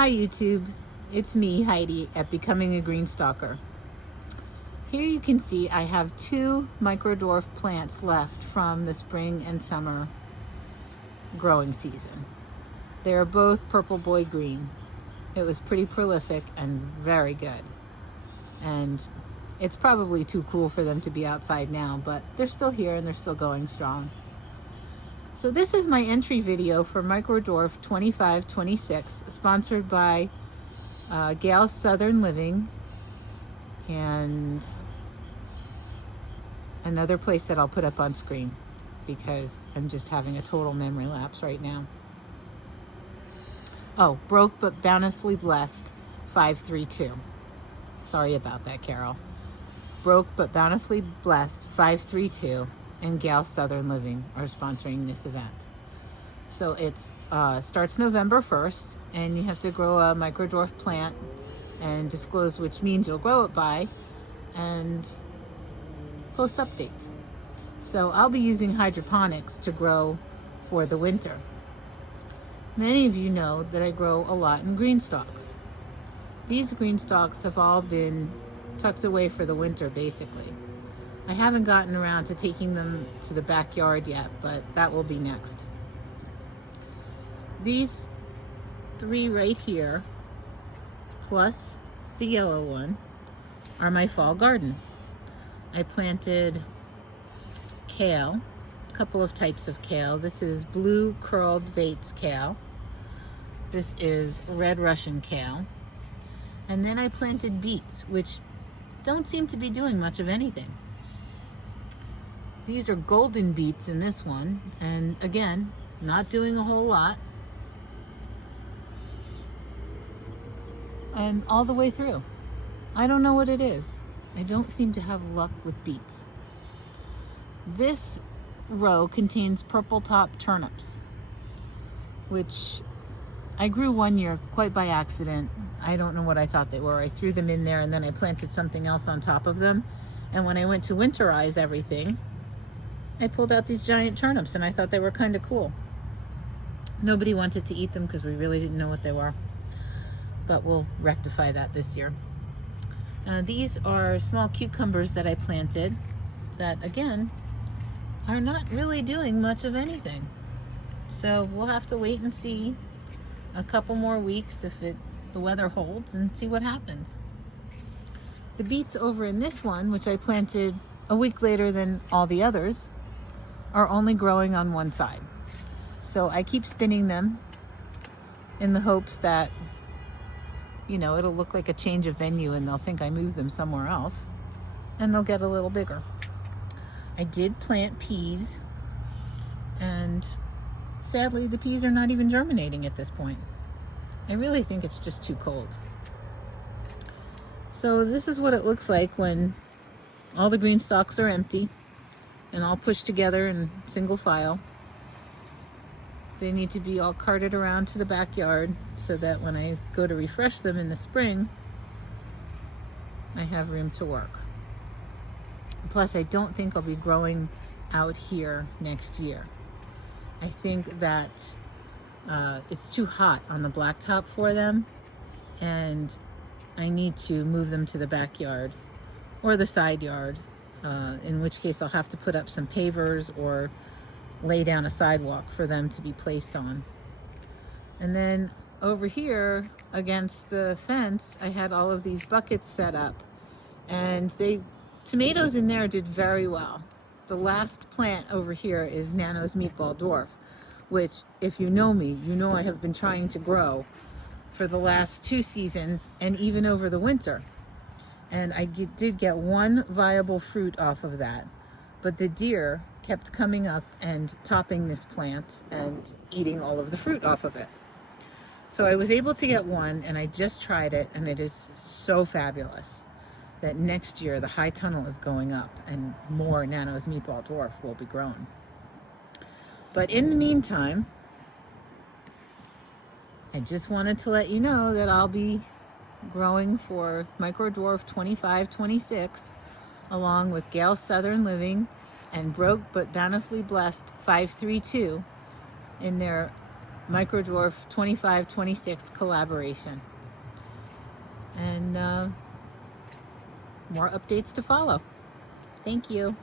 Hi YouTube, it's me, Heidi, at Becoming a Green Stalker. Here you can see I have two microdwarf plants left from the spring and summer growing season. They are both purple boy green. It was pretty prolific and very good. And it's probably too cool for them to be outside now, but they're still here and they're still going strong. So this is my entry video for Microdwarf 2526, sponsored by Gail's Southern Living and another place that I'll put up on screen because I'm just having a total memory lapse right now. Oh, Broke but Bountifully Blessed 532. Sorry about that, Carol. Broke but Bountifully Blessed 532 and Gail's Southern Living are sponsoring this event. So it starts November 1st, and you have to grow a microdwarf plant and disclose which means you'll grow it by and post updates. So I'll be using hydroponics to grow for the winter. Many of you know that I grow a lot in green stalks. These green stalks have all been tucked away for the winter, basically. I haven't gotten around to taking them to the backyard yet, but that will be next. These three right here, plus the yellow one, are my fall garden. I planted kale, a couple of types of kale. This is blue curled Vates kale. This is red Russian kale. And then I planted beets, which don't seem to be doing much of anything. These are golden beets in this one, and again, not doing a whole lot. And all the way through. I don't know what it is. I don't seem to have luck with beets. This row contains purple top turnips, which I grew one year quite by accident. I don't know what I thought they were. I threw them in there and then I planted something else on top of them. And when I went to winterize everything, I pulled out these giant turnips and I thought they were kind of cool. Nobody wanted to eat them because we really didn't know what they were. But we'll rectify that this year. These are small cucumbers that I planted that, again, are not really doing much of anything. So we'll have to wait and see a couple more weeks if the weather holds and see what happens. The beets over in this one, which I planted a week later than all the others, are only growing on one side. So I keep spinning them in the hopes that, you know, it'll look like a change of venue and they'll think I moved them somewhere else and they'll get a little bigger. I did plant peas, and sadly the peas are not even germinating at this point. I really think it's just too cold. So this is what it looks like when all the green stalks are empty and all pushed together in single file. They need to be all carted around to the backyard so that when I go to refresh them in the spring, I have room to work. Plus, I don't think I'll be growing out here next year. I think that it's too hot on the blacktop for them, and I need to move them to the backyard or the side yard, in which case I'll have to put up some pavers or lay down a sidewalk for them to be placed on. And then over here against the fence, I had all of these buckets set up, and tomatoes in there did very well. The last plant over here is Nano's Meatball Dwarf, which, if you know me, you know I have been trying to grow for the last 2 seasons and even over the winter. And I did get one viable fruit off of that, but the deer kept coming up and topping this plant and eating all of the fruit off of it. So I was able to get one, and I just tried it, and it is so fabulous that next year the high tunnel is going up and more Nano's Meatball Dwarf will be grown. But in the meantime, I just wanted to let you know that I'll be growing for Microdwarf 2526 along with Gail's Southern Living and Broke but Bountifully Blessed 532 in their Micro Dwarf 25-26 collaboration. And more updates to follow. Thank you.